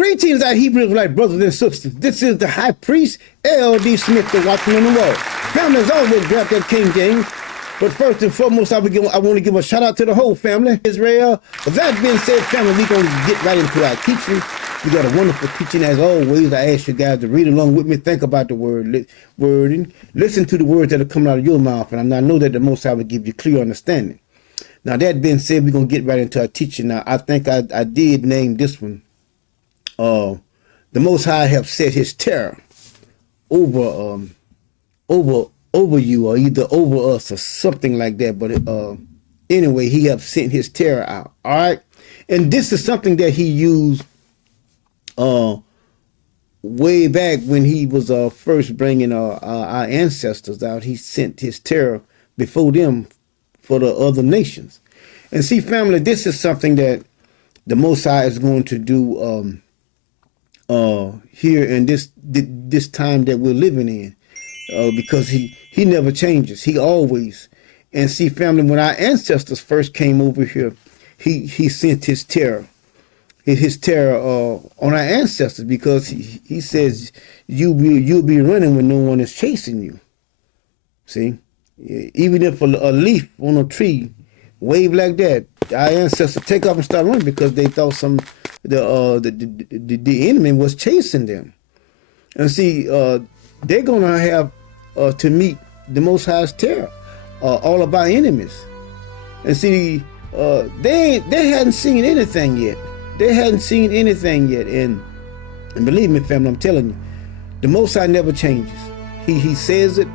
Greetings, our Hebrew Israelite brothers and sisters. This is the High Priest, L.D. Smith, the Watchman on the wall. Family, as always, grab that King James. But first and foremost, I want to give a shout out to the whole family, Israel. With that being said, family, we're going to get right into our teaching. We got a wonderful teaching as always. I ask you guys to read along with me, think about the wording, listen to the words that are coming out of your mouth, and I know that the Most High will give you clear understanding. Now, that being said, we're going to get right into our teaching. Now, I think I did name this one, the Most High have set his terror over you, or either over us or something like that. But anyway, he have sent his terror out. All right. And this is something that he used way back when he was first bringing our ancestors out. He sent his terror before them for the other nations. And see, family, this is something that the Most High is going to do here in this time that we're living in, because he never changes. He always. And see, family, when our ancestors first came over here, he sent his terror on our ancestors, because he says you'll be running when no one is chasing you. See, even if a leaf on a tree wave like that, our ancestors take off and start running because they thought the enemy was chasing them. And see, they're gonna have to meet the Most High's terror, all of our enemies. And see, they hadn't seen anything yet. They hadn't seen anything yet. And believe me, family, I'm telling you, the Most High never changes. He says it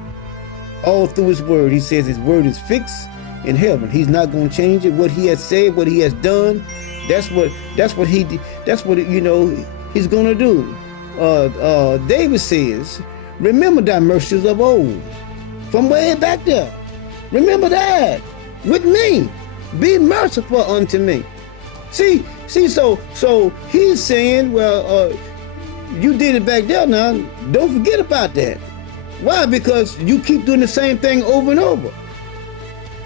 all through his word. He says his word is fixed in heaven. He's not going to change it. What he has said, what he has done, that's what you know he's going to do. David says, remember thy mercies of old, from way back there. Remember that with me. Be merciful unto me. See, so he's saying, well, you did it back there now. Don't forget about that. Why? Because you keep doing the same thing over and over.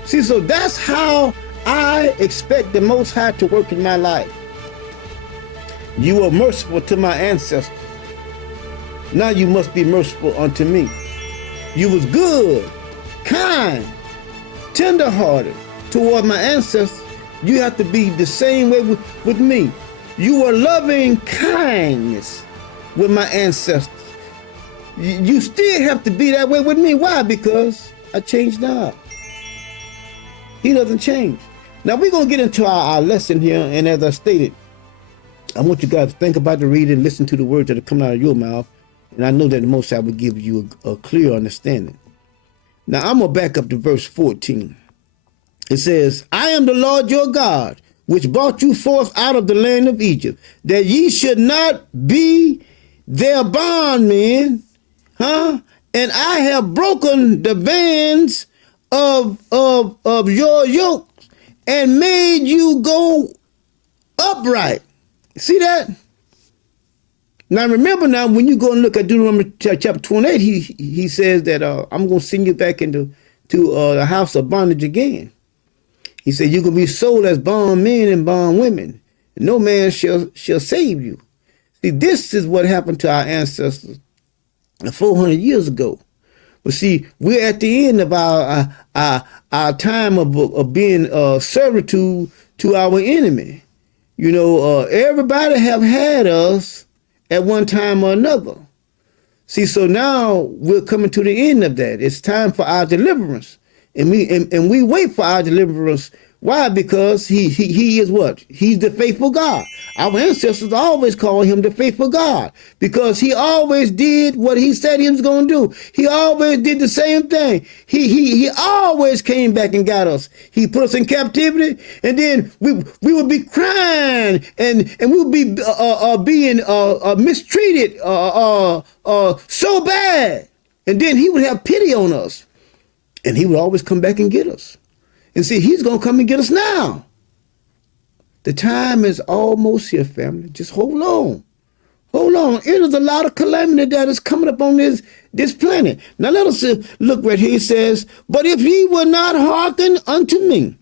See, so that's how I expect the Most High to work in my life. You were merciful to my ancestors. Now you must be merciful unto me. You was good, kind, tender-hearted toward my ancestors. You have to be the same way with me. You were loving kindness with my ancestors. You still have to be that way with me. Why? Because I changed not. He doesn't change. Now we're going to get into our lesson here. And as I stated, I want you guys to think about the reading, listen to the words that are coming out of your mouth. And I know that the Most High will give you a clear understanding. Now I'm going to back up to verse 14. It says, I am the Lord your God, which brought you forth out of the land of Egypt, that ye should not be their bondmen, and I have broken the bands of your yoke and made you go upright. See that? Now remember, now when you go and look at Deuteronomy chapter 28, he says that I'm going to send you back into the house of bondage again. He said you're going to be sold as bondmen and bondwomen. No man shall save you. See, this is what happened to our ancestors 400 years ago. But see, we're at the end of our time of being servitude to our enemy. You know, everybody have had us at one time or another. See, so now we're coming to the end of that. It's time for our deliverance. And we wait for our deliverance. Why? Because he is what? He's the faithful God. Our ancestors always call him the faithful God, because he always did what he said he was going to do. He always did the same thing. He always came back and got us. He put us in captivity, and then we would be crying, and we would be being mistreated so bad. And then he would have pity on us. And he would always come back and get us. And see, he's going to come and get us now. The time is almost here, family. Just hold on. Hold on. It is a lot of calamity that is coming up on this planet. Now let us look right here. He says, but if ye will not hearken unto me,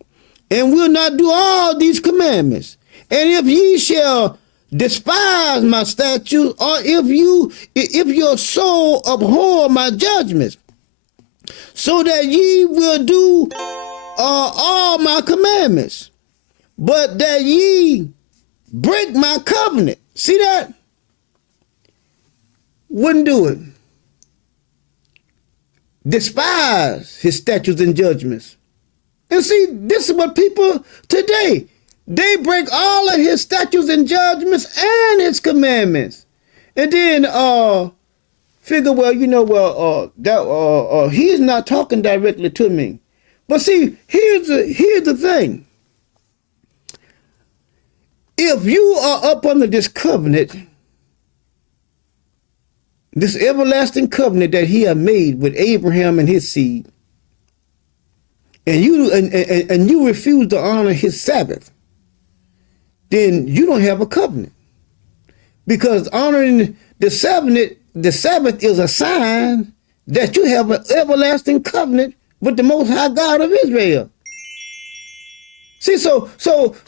and will not do all these commandments, and if ye shall despise my statutes, or if your soul abhor my judgments, so that ye will do all my commandments, but that ye break my covenant. See that? Wouldn't do it. Despise his statutes and judgments. And see, this is what people today, they break all of his statutes and judgments and his commandments. And then figure, well, he's not talking directly to me. But see, here's the thing. If you are up under this covenant, this everlasting covenant that he had made with Abraham and his seed, and you refuse to honor his Sabbath, then you don't have a covenant. Because honoring the Sabbath is a sign that you have an everlasting covenant with the Most High God of Israel. See, so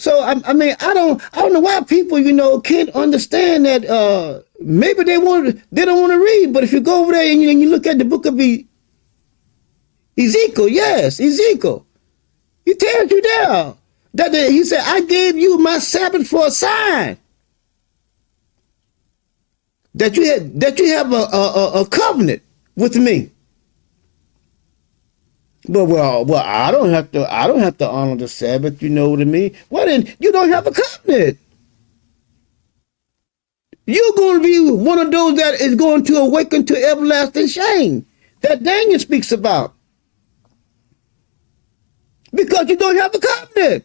I mean, I don't know why people, can't understand that. Maybe they don't want to read, but if you go over there and you look at the book of Ezekiel, Ezekiel, he tells you there that he said, I gave you my Sabbath for a sign that you have a covenant with me. But well, I don't have to honor the Sabbath. You know what I mean? Well, then you don't have a covenant. You're going to be one of those that is going to awaken to everlasting shame that Daniel speaks about, because you don't have a covenant.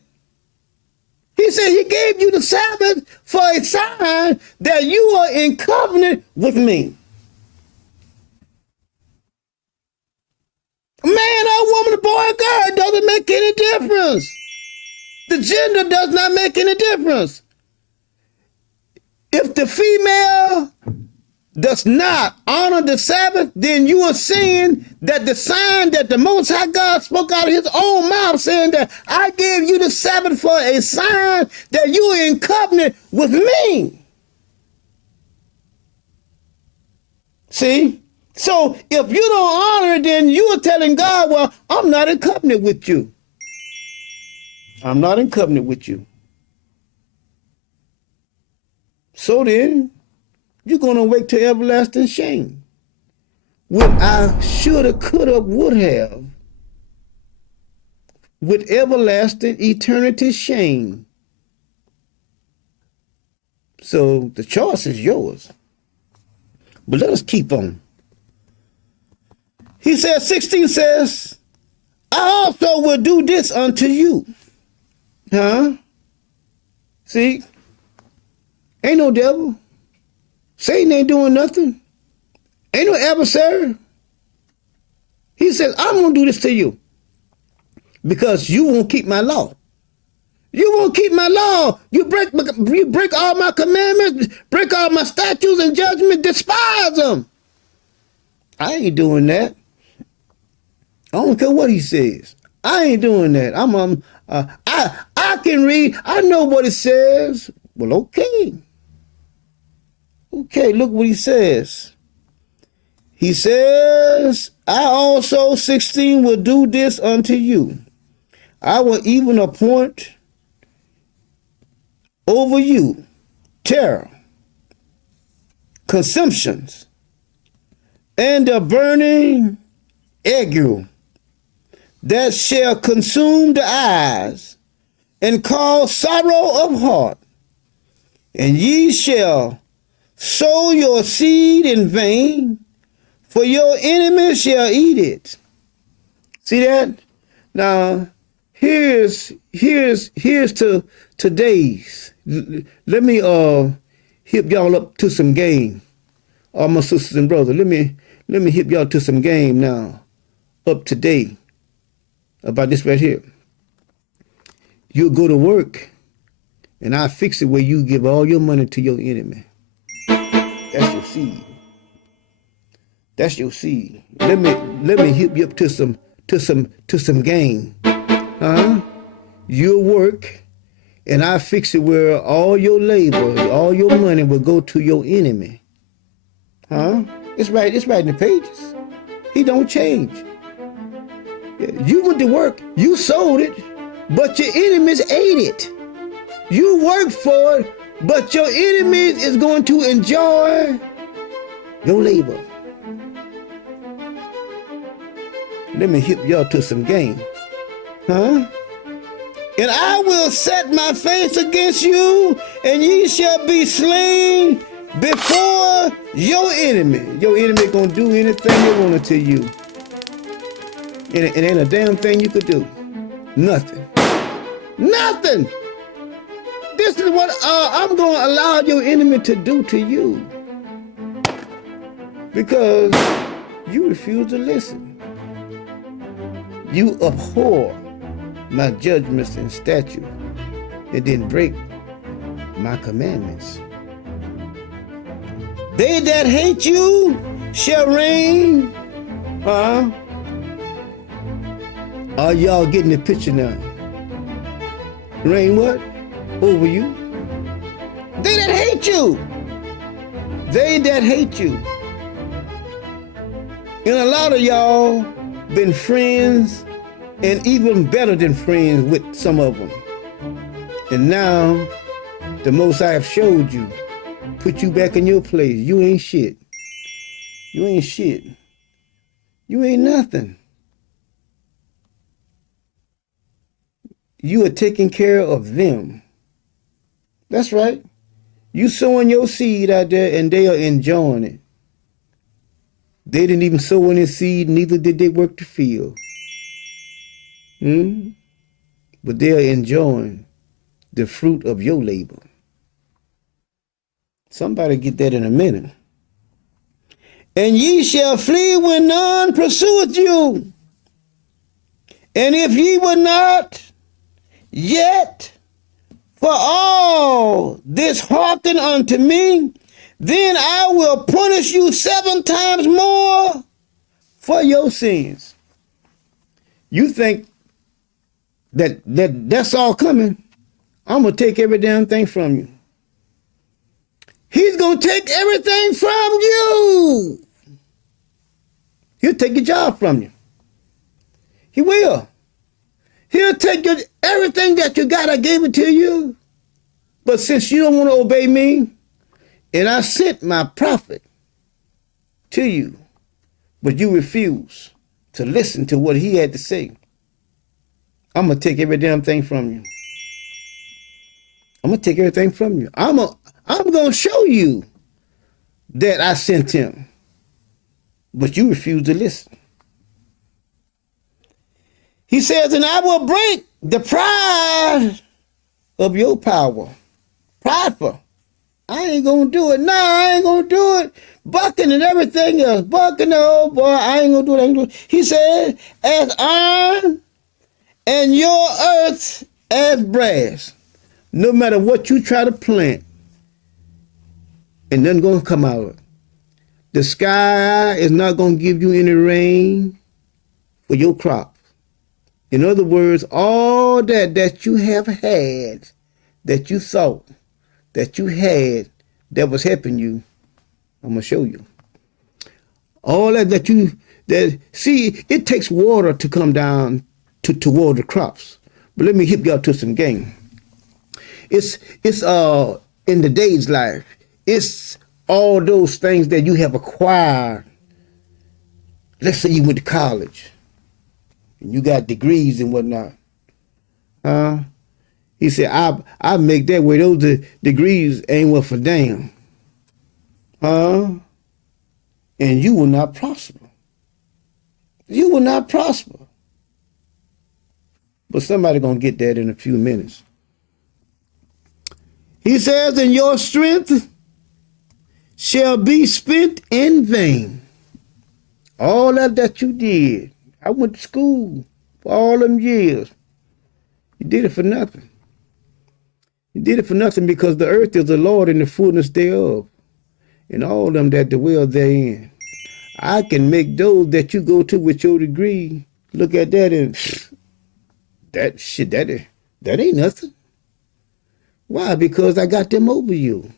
He said he gave you the Sabbath for a sign that you are in covenant with me. Man or woman, boy or girl, it doesn't make any difference. The gender does not make any difference. If the female does not honor the Sabbath, then you are seeing that the sign that the Most High God spoke out of his own mouth, saying that I gave you the Sabbath for a sign that you are in covenant with me. See? So if you don't honor it, then you are telling God, well, I'm not in covenant with you. I'm not in covenant with you. So then, you're going to wake to everlasting shame. What I shoulda, coulda, would have, with everlasting eternity shame. So the choice is yours. But let us keep on. He says, 16 says, I also will do this unto you. Huh? See? Ain't no devil. Satan ain't doing nothing. Ain't no adversary. He says, I'm going to do this to you because you won't keep my law. You won't keep my law. You break all my commandments, break all my statutes and judgments, despise them. I ain't doing that. I don't care what he says. I ain't doing that. I can read. I know what it says. Well, okay. Okay, look what he says. He says, I also, 16, will do this unto you. I will even appoint over you terror, consumptions, and a burning ague that shall consume the eyes and cause sorrow of heart. And ye shall sow your seed in vain, for your enemies shall eat it. See that? Now, here's to today's. Let me hip y'all up to some game. All my sisters and brothers, let me hip y'all to some game now, up to date, about this right here. You'll go to work, and I fix it where you give all your money to your enemy. That's your seed. That's your seed. Let me hip you up to some game. You'll work, And I fix it where all your labor, all your money will go to your enemy. Huh? It's right in the pages. He don't change. You went to work, you sold it, but your enemies ate it. You worked for it, but your enemies is going to enjoy your labor. Let me hit y'all to some game. Huh? And I will set my face against you, and ye shall be slain before your enemy. Your enemy gonna do anything they want to you. And it ain't a damn thing you could do. Nothing. Nothing. This is what I'm gonna allow your enemy to do to you. Because you refuse to listen. You abhor my judgments and statutes, and then break my commandments. They that hate you shall reign. Are y'all getting the picture now? Reign what? Over you? They that hate you. They that hate you. And a lot of y'all been friends and even better than friends with some of them. And now, the Most I have showed you, put you back in your place. You ain't shit. You ain't shit. You ain't nothing. You are taking care of them. That's right. You sowing your seed out there and they are enjoying it. They didn't even sow any seed, neither did they work the field. But they are enjoying the fruit of your labor. Somebody get that in a minute. And ye shall flee when none pursueth you. And if ye will not, yet for all this hearken unto me, then I will punish you 7 times more for your sins. You think that's all coming? I'm going to take every damn thing from you. He's going to take everything from you. He'll take your job from you. He will. He'll take everything that you got. I gave it to you. But since you don't want to obey me, and I sent my prophet to you, but you refuse to listen to what he had to say, I'm going to take every damn thing from you. I'm going to take everything from you. I'm going to show you that I sent him, but you refuse to listen. He says, and I will break the pride of your power. Prideful. I ain't going to do it. No, I ain't going to do it. Bucking and everything else. Bucking, oh boy, I ain't going to do it. I ain't gonna do it. He said, as iron and your earth as brass. No matter what you try to plant, and nothing going to come out of it. The sky is not going to give you any rain for your crop. In other words, all that you have had, that you thought, that you had, that was helping you, I'm going to show you. All see, it takes water to come down to water the crops. But let me hit y'all to some game. It's in the day's life. It's all those things that you have acquired. Let's say you went to college and you got degrees and whatnot. He said, I make that way. Those degrees ain't worth a damn. And you will not prosper. You will not prosper. But somebody gonna get that in a few minutes. He says, and your strength shall be spent in vain. All that you did. I went to school for all them years. You did it for nothing. You did it for nothing because the earth is the Lord and the fullness thereof, and all them that dwell therein. I can make those that you go to with your degree look at that and that shit, that ain't nothing. Why? Because I got them over you.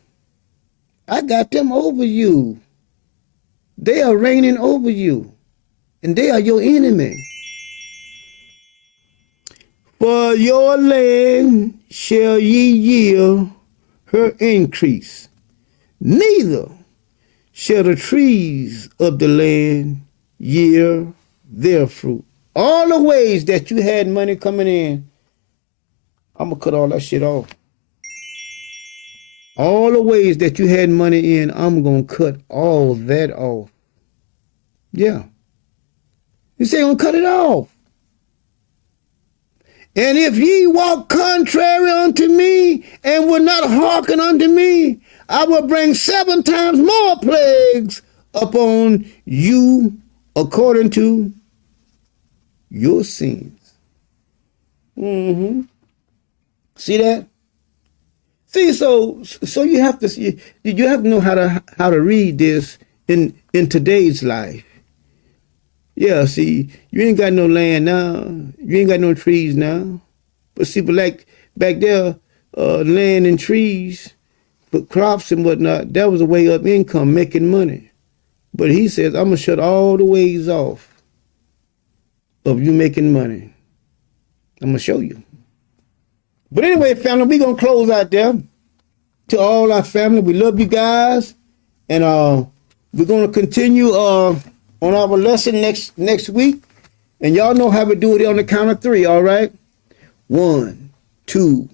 I got them over you. They are reigning over you, and they are your enemy. For your land shall ye yield her increase, neither shall the trees of the land yield their fruit. All the ways that you had money coming in, I'm going to cut all that shit off. All the ways that you had money in, I'm going to cut all that off. Yeah. You say, I'm going to cut it off. And if ye walk contrary unto me and will not hearken unto me, I will bring 7 times more plagues upon you according to your sins. See that? See, so you have to know how to read this in today's life. Yeah, see, you ain't got no land now. You ain't got no trees now. But see, but like back there, land and trees, but crops and whatnot, that was a way of income, making money. But he says, I'm going to shut all the ways off of you making money. I'm going to show you. But anyway, family, we're going to close out there. To all our family, we love you guys. And we're going to continue on our lesson next week. And y'all know how we do it on the count of 3, all right? 1, 2,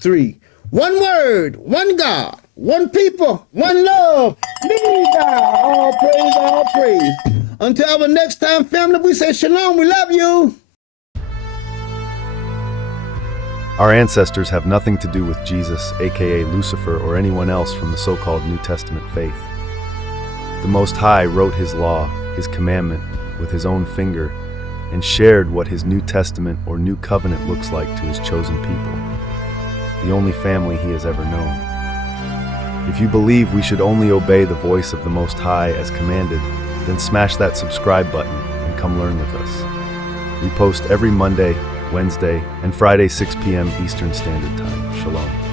3. One word, one God, one people, one love. Lead God. All praise, all praise. Until our next time, family, we say shalom. We love you. Our ancestors have nothing to do with Jesus, aka Lucifer, or anyone else from the so-called New Testament faith. The Most High wrote His law, His commandment, with His own finger, and shared what His New Testament or New Covenant looks like to His chosen people, the only family He has ever known. If you believe we should only obey the voice of the Most High as commanded, then smash that subscribe button and come learn with us. We post every Monday, Wednesday, and Friday 6 p.m. Eastern Standard Time. Shalom.